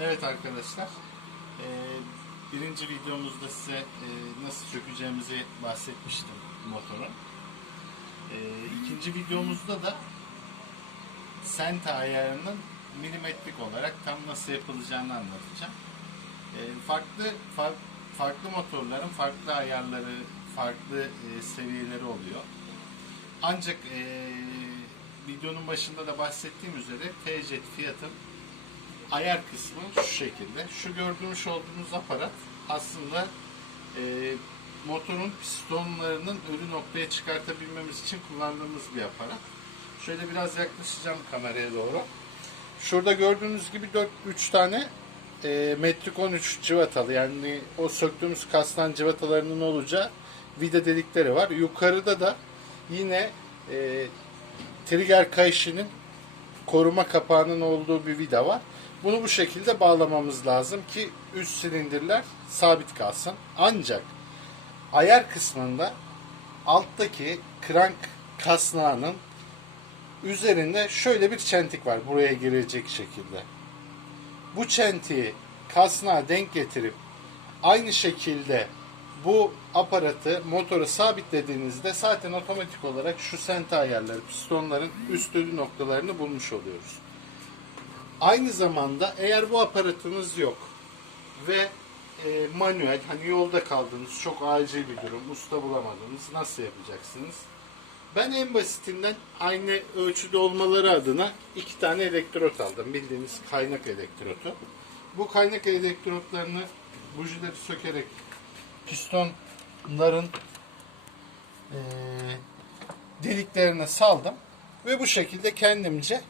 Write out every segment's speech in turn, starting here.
Evet arkadaşlar, birinci videomuzda size nasıl sökeceğimizi bahsetmiştim motorun. İkinci videomuzda da senta ayarının milimetrik olarak tam nasıl yapılacağını anlatacağım. Farklı motorların farklı ayarları, farklı seviyeleri oluyor. Ancak videonun başında da bahsettiğim üzere T-Jet Fiat'ın ayar kısmı şu şekilde. Şu gördüğünüz olduğunuz aparat aslında motorun pistonlarının ölü noktaya çıkartabilmemiz için kullandığımız bir aparat. Şöyle biraz yaklaşacağım kameraya doğru. Şurada gördüğünüz gibi 3 tane metrik 13 cıvatalı, yani o söktüğümüz kastan cıvatalarının olacağı vida delikleri var. Yukarıda da yine trigger kayışının koruma kapağının olduğu bir vida var. Bunu bu şekilde bağlamamız lazım ki üst silindirler sabit kalsın. Ancak ayar kısmında alttaki krank kasnağının üzerinde şöyle bir çentik var, buraya girecek şekilde. Bu çentiği kasnağa denk getirip aynı şekilde bu aparatı motora sabitlediğinizde zaten otomatik olarak şu senta ayarları, pistonların üst ölü noktalarını bulmuş oluyoruz. Aynı zamanda eğer bu aparatınız yok ve manuel, hani yolda kaldığınız, çok acil bir durum, usta bulamadınız, nasıl yapacaksınız? Ben en basitinden aynı ölçüde olmaları adına 2 tane elektrot aldım. Bildiğiniz kaynak elektrotu. Bu kaynak elektrotlarını bujileri sökerek pistonların deliklerine saldım ve bu şekilde kendimce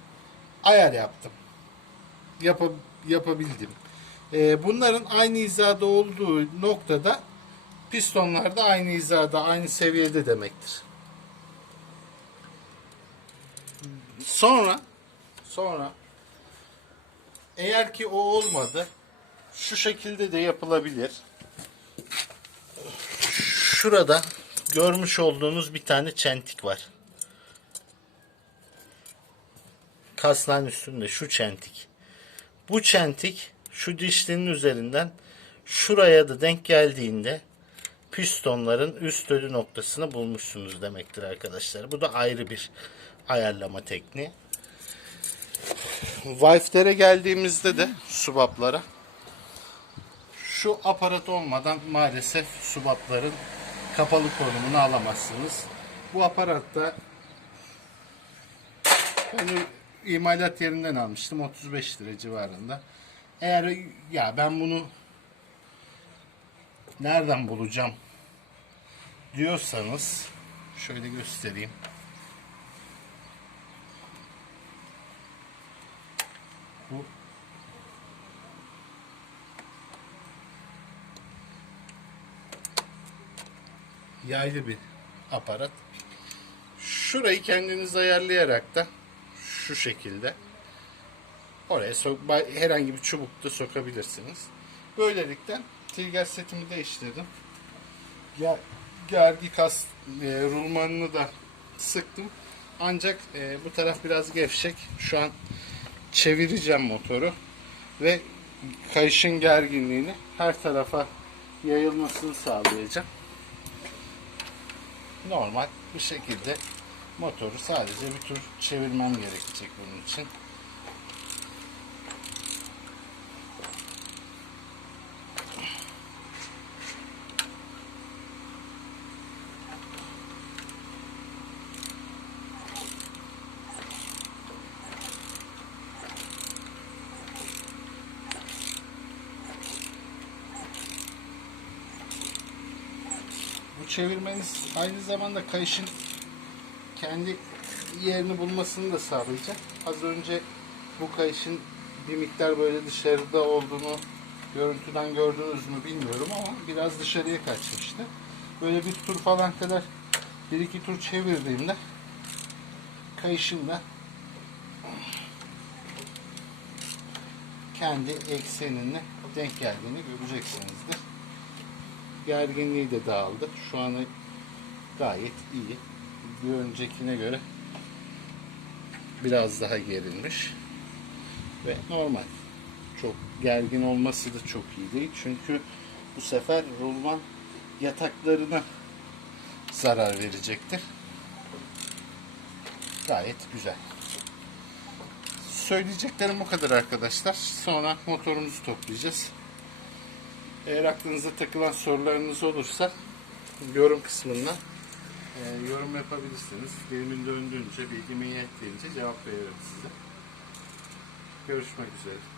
ayar yaptım. Yapabildim. Bunların aynı hizada olduğu noktada pistonlar da aynı hizada, aynı seviyede demektir. Sonra eğer ki o olmadı, şu şekilde de yapılabilir. Şurada görmüş olduğunuz bir tane çentik var. Kasnağın üstünde şu çentik. Bu çentik şu dişlinin üzerinden şuraya da denk geldiğinde pistonların üst ölü noktasını bulmuşsunuz demektir arkadaşlar. Bu da ayrı bir ayarlama tekniği. Valve'lere geldiğimizde de subaplara, şu aparat olmadan maalesef subapların kapalı konumunu alamazsınız. Bu aparatta onu imalat yerinden almıştım, 35 lira civarında. Eğer ya ben bunu nereden bulacağım diyorsanız şöyle göstereyim. Bu yaylı bir aparat. Şurayı kendiniz ayarlayarak da şu şekilde oraya herhangi bir çubukta sokabilirsiniz. Böylelikle trigger setimi değiştirdim. Gergi kas rulmanını da sıktım. Ancak bu taraf biraz gevşek. Şu an çevireceğim motoru ve kayışın gerginliğini her tarafa yayılmasını sağlayacağım. Normal bir şekilde motoru sadece bir tur çevirmem gerekecek bunun için. Bu çevirmeniz aynı zamanda kayışın kendi yerini bulmasını da sağlayacak. Az önce bu kayışın bir miktar böyle dışarıda olduğunu görüntüden gördünüz mü bilmiyorum ama biraz dışarıya kaçmıştı. Böyle bir tur falan kadar, bir iki tur çevirdiğimde kayışın da kendi eksenine denk geldiğini göreceksinizdir. Gerginliği de dağıldı. Şu an gayet iyi. Bir öncekine göre biraz daha gerilmiş ve normal. Çok gergin olması da çok iyi değil. Çünkü bu sefer rulman yataklarına zarar verecektir. Gayet güzel. Söyleyeceklerim bu kadar arkadaşlar. Sonra motorumuzu toplayacağız. Eğer aklınıza takılan sorularınız olursa yorum kısmından yorum yapabilirsiniz. Dilimin döndüğünce, bilgimin yettiğince cevap veririm size. Görüşmek üzere.